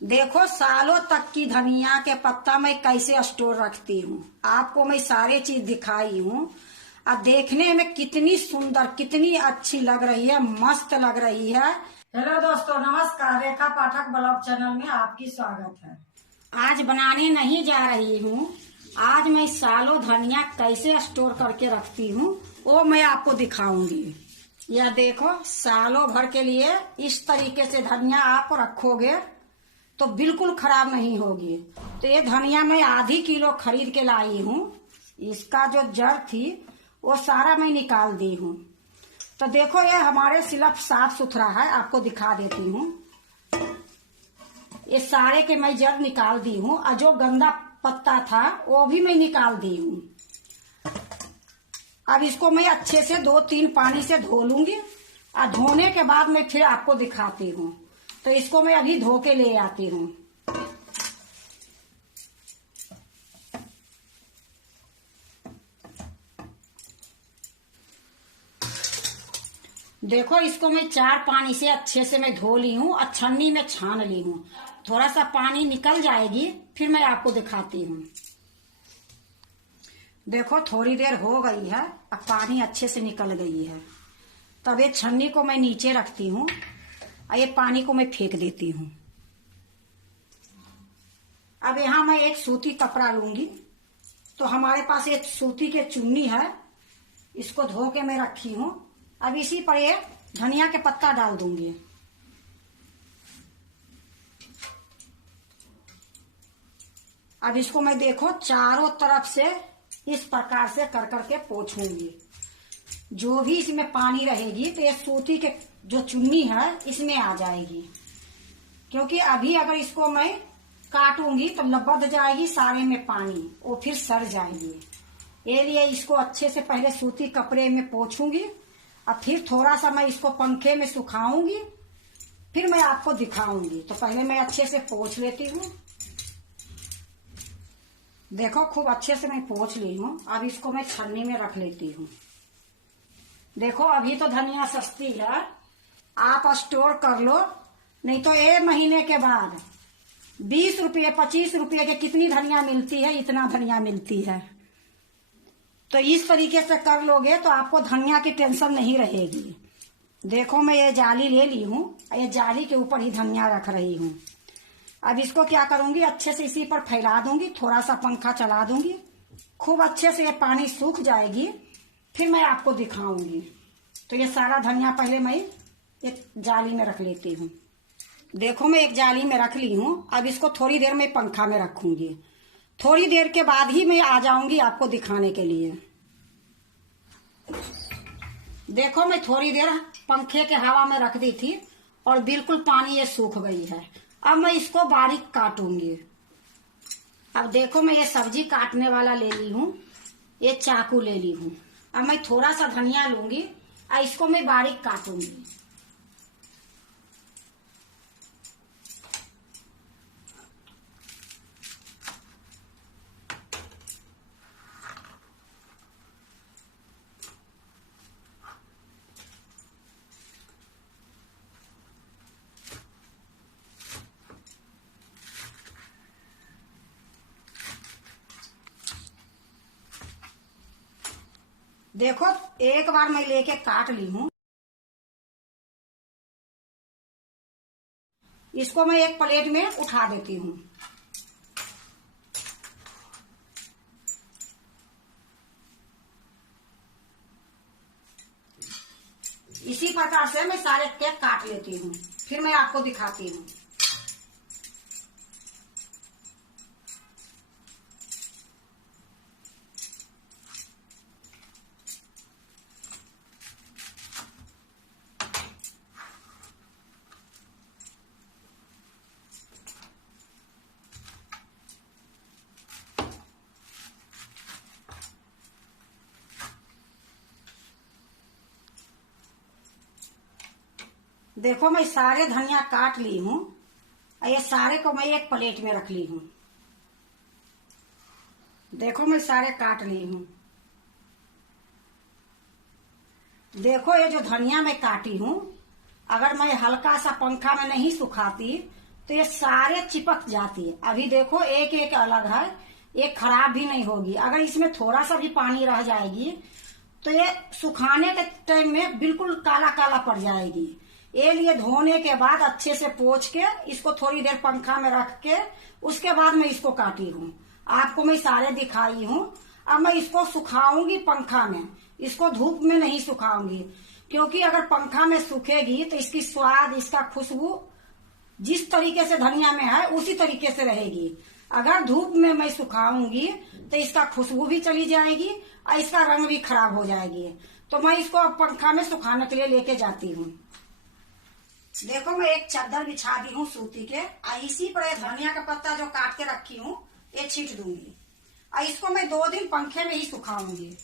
देखो सालों तक की धनिया के पत्ता मैं कैसे स्टोर रखती हूँ। आपको मैं सारे चीज दिखाई हूँ। अब देखने में कितनी सुंदर कितनी अच्छी लग रही है, मस्त लग रही है। हेलो दोस्तों, नमस्कार। रेखा पाठक ब्लॉग चैनल में आपकी स्वागत है। आज बनाने नहीं जा रही हूँ। आज मैं सालों धनिया कैसे स्टोर करके रखती हूँ वो मैं आपको दिखाऊंगी। यह देखो, सालों भर के लिए इस तरीके से धनिया आप रखोगे तो बिल्कुल खराब नहीं होगी। तो ये धनिया मैं आधी किलो खरीद के लाई हूँ। इसका जो जड़ थी वो सारा मैं निकाल दी हूँ। तो देखो, ये हमारे सिर्फ साफ सुथरा है, आपको दिखा देती हूँ। ये सारे के मैं जड़ निकाल दी हूँ और जो गंदा पत्ता था वो भी मैं निकाल दी हूँ। अब इसको मैं अच्छे से 2-3 पानी से धो लूंगी और धोने के बाद मैं फिर आपको दिखाती हूँ। तो इसको मैं अभी धो के ले आती हूँ। देखो, इसको मैं 4 पानी से अच्छे से मैं धो ली हूँ और छन्नी में छान ली हूँ। थोड़ा सा पानी निकल जाएगी फिर मैं आपको दिखाती हूँ। देखो, थोड़ी देर हो गई है, अब पानी अच्छे से निकल गई है। तब ये छन्नी को मैं नीचे रखती हूँ और ये पानी को मैं फेंक देती हूँ। अब यहाँ मैं एक सूती कपड़ा लूंगी। तो हमारे पास एक सूती के चुन्नी है, इसको धो के मैं रखी हूँ। अब इसी पर ये धनिया के पत्ता डाल दूंगी। अब इसको मैं देखो चारों तरफ से इस प्रकार से कर करके पोंछूंगी। जो भी इसमें पानी रहेगी तो ये सूती के जो चुन्नी है इसमें आ जाएगी। क्योंकि अभी अगर इसको मैं काटूंगी तो लबद जाएगी सारे में पानी, वो फिर सड़ जाएगी। ये लिए इसको अच्छे से पहले सूती कपड़े में पोंछूंगी और फिर थोड़ा सा मैं इसको पंखे में सुखाऊंगी, फिर मैं आपको दिखाऊंगी। तो पहले मैं अच्छे से पोंछ लेती हूँ। देखो, खूब अच्छे से मैं पोंछ ली हूँ। अब इसको मैं छन्नी में रख लेती हूँ। देखो, अभी तो धनिया सस्ती है, आप स्टोर कर लो। नहीं तो 1 महीने के बाद 20 रुपये 25 रुपये के कितनी धनिया मिलती है, इतना धनिया मिलती है। तो इस तरीके से कर लोगे तो आपको धनिया की टेंशन नहीं रहेगी। देखो, मैं ये जाली ले ली हूँ, ये जाली के ऊपर ही धनिया रख रही हूँ। अब इसको क्या करूंगी, अच्छे से इसी पर फैला दूंगी, थोड़ा सा पंखा चला दूंगी। खूब अच्छे से ये पानी सूख जाएगी फिर मैं आपको दिखाऊंगी। तो ये सारा धनिया पहले मैं एक जाली में रख लेती हूँ। देखो, मैं एक जाली में रख ली हूँ। अब इसको थोड़ी देर में पंखा में रखूंगी। थोड़ी देर के बाद ही मैं आ जाऊंगी आपको दिखाने के लिए। देखो, मैं थोड़ी देर पंखे के हवा में रख दी थी और बिल्कुल पानी ये सूख गई है। अब मैं इसको बारीक काटूंगी। अब देखो, मैं ये सब्जी काटने वाला ले ली हूँ, ये चाकू ले ली हूँ। अब मैं थोड़ा सा धनिया लूंगी और इसको मैं बारीक काटूंगी। देखो, एक बार मैं लेके काट ली हूँ। इसको मैं एक प्लेट में उठा देती हूँ। इसी प्रकार से मैं सारे केक काट लेती हूँ, फिर मैं आपको दिखाती हूँ। देखो, मैं सारे धनिया काट ली हूँ और ये सारे को मैं एक प्लेट में रख ली हूँ। देखो, मैं सारे काट ली हूँ। देखो, ये जो धनिया मैं काटी हूँ, अगर मैं हल्का सा पंखा में नहीं सुखाती तो ये सारे चिपक जाती है। अभी देखो एक एक अलग है, ये खराब भी नहीं होगी। अगर इसमें थोड़ा सा भी पानी रह जाएगी तो ये सुखाने के टाइम में बिल्कुल काला काला पड़ जाएगी। ये लिए धोने के बाद अच्छे से पोंछ के इसको थोड़ी देर पंखा में रख के उसके बाद मैं इसको काटी हूँ। आपको मैं सारे दिखाई हूँ। अब मैं इसको सुखाऊंगी पंखा में, इसको धूप में नहीं सुखाऊंगी, क्योंकि अगर पंखा में सूखेगी तो इसकी स्वाद, इसका खुशबू जिस तरीके से धनिया में है उसी तरीके से रहेगी। अगर धूप में मैं सुखाऊंगी तो इसका खुशबू भी चली जाएगी और इसका रंग भी खराब हो जाएगी। तो मैं इसको अब पंखा में सुखाने के लिए लेके जाती हूँ। देखो मैं एक चादर बिछा दी हूँ सूती के, और इसी पर धनिया का पत्ता जो काट के रखी हूँ ये छींट दूंगी और इसको मैं 2 दिन पंखे में ही सुखाऊंगी।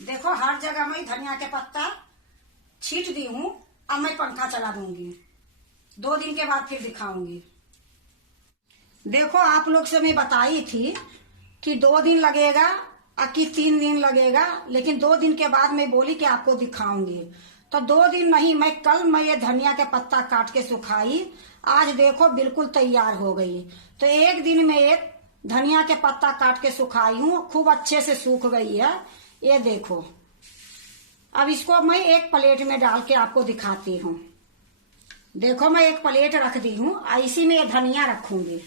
देखो हर जगह मैं धनिया के पत्ता छींट दी हूँ। अब मैं पंखा चला दूंगी, 2 दिन के बाद फिर दिखाऊंगी। देखो आप लोग से मैं बताई थी कि 2 दिन लगेगा और कि 3 दिन लगेगा, लेकिन 2 दिन के बाद मैं बोली कि आपको दिखाऊंगी। तो 2 दिन नहीं, मैं कल मैं ये धनिया के पत्ता काट के सुखाई, आज देखो बिल्कुल तैयार हो गई। तो 1 दिन में एक धनिया के पत्ता काट के सुखाई हूँ, खूब अच्छे से सूख गई है। ये देखो अब इसको मैं एक प्लेट में डाल के आपको दिखाती हूँ। देखो मैं एक प्लेट रख दी हूँ, इसी में ये धनिया रखूंगी।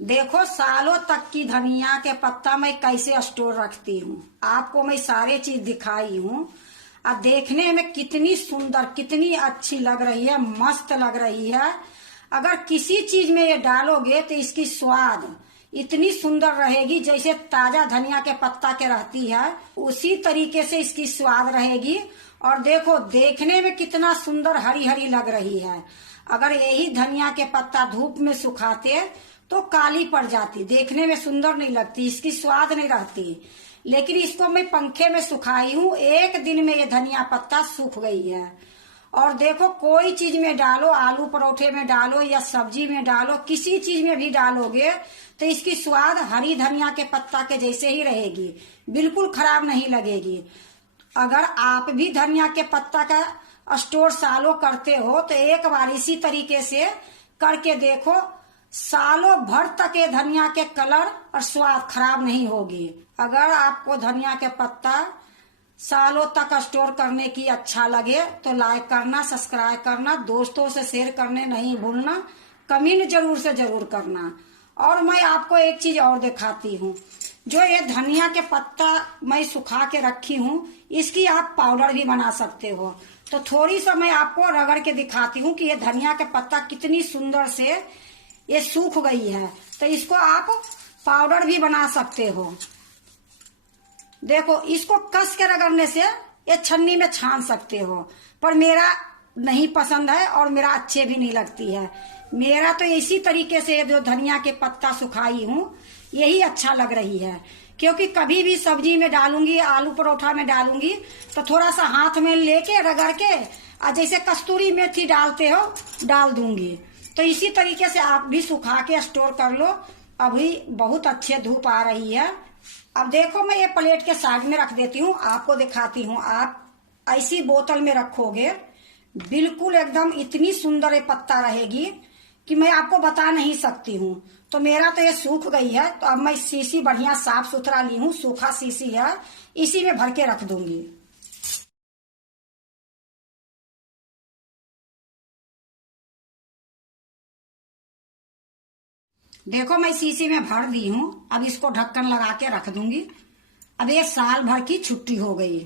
देखो सालों तक की धनिया के पत्ता मैं कैसे स्टोर रखती हूँ, आपको मैं सारे चीज दिखाई हूँ। अब देखने में कितनी सुंदर, कितनी अच्छी लग रही है, मस्त लग रही है। अगर किसी चीज में ये डालोगे तो इसकी स्वाद इतनी सुंदर रहेगी जैसे ताजा धनिया के पत्ता के रहती है, उसी तरीके से इसकी स्वाद रहेगी। और देखो देखने में कितना सुंदर हरी हरी लग रही है। अगर यही धनिया के पत्ता धूप में सुखाते तो काली पड़ जाती, देखने में सुंदर नहीं लगती, इसकी स्वाद नहीं रहती। लेकिन इसको मैं पंखे में सुखाई हूँ, 1 दिन में ये धनिया पत्ता सूख गई है। और देखो कोई चीज में डालो, आलू परोठे में डालो या सब्जी में डालो, किसी चीज में भी डालोगे तो इसकी स्वाद हरी धनिया के पत्ता के जैसे ही रहेगी, बिल्कुल खराब नहीं लगेगी। अगर आप भी धनिया के पत्ता का स्टोर सालों करते हो तो एक बार इसी तरीके से करके देखो, सालों भर तक ये धनिया के कलर और स्वाद खराब नहीं होगी। अगर आपको धनिया के पत्ता सालों तक स्टोर करने की अच्छा लगे तो लाइक करना, सब्सक्राइब करना, दोस्तों से शेयर करने नहीं भूलना, कमेंट जरूर से जरूर करना। और मैं आपको एक चीज और दिखाती हूँ, जो ये धनिया के पत्ता मैं सुखा के रखी हूँ, इसकी आप पाउडर भी बना सकते हो। तो थोड़ी सा मैं आपको रगड़ के दिखाती हूँ कि ये धनिया के पत्ता कितनी सुंदर से ये सूख गई है। तो इसको आप पाउडर भी बना सकते हो। देखो इसको कस के रगड़ने से ये छन्नी में छान सकते हो, पर मेरा नहीं पसंद है और मेरा अच्छे भी नहीं लगती है। मेरा तो इसी तरीके से जो धनिया के पत्ता सुखाई हूँ यही अच्छा लग रही है, क्योंकि कभी भी सब्जी में डालूंगी, आलू परोठा में डालूंगी तो थोड़ा सा हाथ में लेके रगड़ के, और जैसे कस्तूरी मेथी डालते हो डाल दूंगी। तो इसी तरीके से आप भी सुखा के स्टोर कर लो। अभी बहुत अच्छे धूप आ रही है। अब देखो मैं ये प्लेट के साइड में रख देती हूँ, आपको दिखाती हूँ। आप ऐसी बोतल में रखोगे बिल्कुल एकदम इतनी सुंदर ये पत्ता रहेगी कि मैं आपको बता नहीं सकती हूँ। तो मेरा तो ये सूख गई है, तो अब मैं शीशी बढ़िया साफ सुथरा ली हूँ, सूखा शीशी है, इसी में भर के रख दूंगी। देखो मैं शीशी में भर दी हूँ, अब इसको ढक्कन लगा के रख दूंगी। अब ये साल भर की छुट्टी हो गई।